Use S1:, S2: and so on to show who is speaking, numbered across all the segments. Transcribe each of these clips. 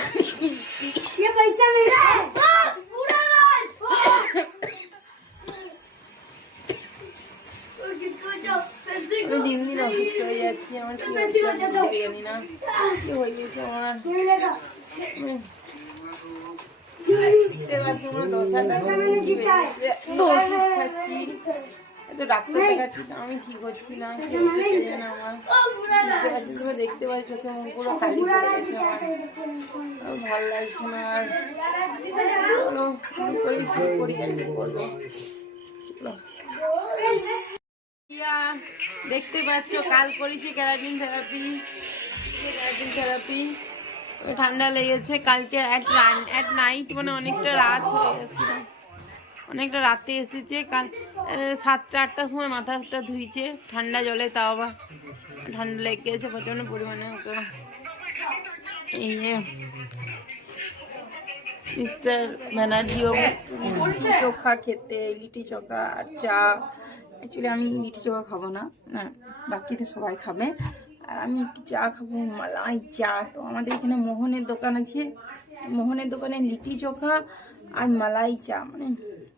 S1: ये पैसा मेरा है पूरा लाल और किसको जाओ पैसे
S2: আমি দিন দিন অসুস্থ হয়ে যাচ্ছি আমার কি হয়েছে আমি নিজেও জানি না কি হয়ে গেছে আমার
S1: मिलेगा
S2: উম, দেখতে পাচ্ছি আমার দশাটা কি হয়ে গেছে। তো ডাক্তার দেখাচ্ছি আমি ঠিক হচ্ছি না আমার। তুমি দেখতে পাচ্ছি চোখে মুখগুলো খালি পড়ে গেছে আমার। ভালো লাগছে না আর। শুরু করি শুরু করি আর কি করব দেখতে পাচ্ছ কাল করেছি ক্যারাটিন থেরাপি। Keratin therapy. ঠান্ডা লেগেছে কালকে অ্যাট অ্যাট নাইট মানে অনেকটা রাত হয়ে গেছিল। অনেকটা রাতে এসেছে, কাল সাতটা, আটটার সময় মাথাটা ধুইছে, ঠান্ডা জলে তাও আবার ঠান্ডা লেগে গেছে প্রচণ্ড পরিমাণে এই যে মিস্টার ব্যানার্জিও লিটি চোখা খেতে লিটি চোখা আর চা। অ্যাকচুয়ালি আমি লিটি চোখা খাব না না, বাকি তো সবাই খাবে। আর আমি চা খাব, মালাই চা। তো আমাদের এখানে মোহনের দোকান আছে, মোহনের দোকানে লিটি চোখা আর মালাই চা মানে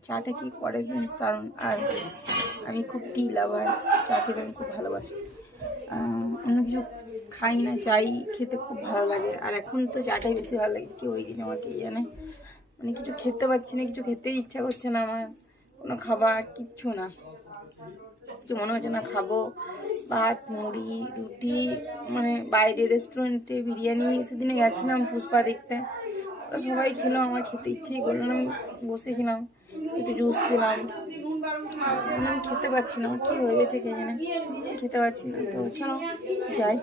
S2: চাটা কি করে বেশ কারণ আর আমি খুব টি লাভার চা খেতে আমি খুব ভালোবাসি। অন্য কিছু খাই না, চাই খেতে খুব ভালো লাগে। আর এখন তো চাটাই বেশি ভালো লাগে। কি ওই দিন আমার কে জানে মানে কিছু খেতে পারছি না, কিছু খেতেই ইচ্ছা করছে না আমার। কোনো খাবার কিচ্ছু না। কিছু মনে হচ্ছে না, খাব। ভাত, মুড়ি, রুটি মানে বাইরে রেস্টুরেন্টে বিরিয়ানি, সেদিনে গেছিলাম পুষ্পা দেখতে। ওরা সবাই খেলো, আমার খেতে ইচ্ছেই করল না, আমি বসেছিলাম একটু জুস খেলাম খেতে পারছি না। আমার কি হয়ে গেছে কে জানে? খেতে পারছি না। তো চলো, যাই।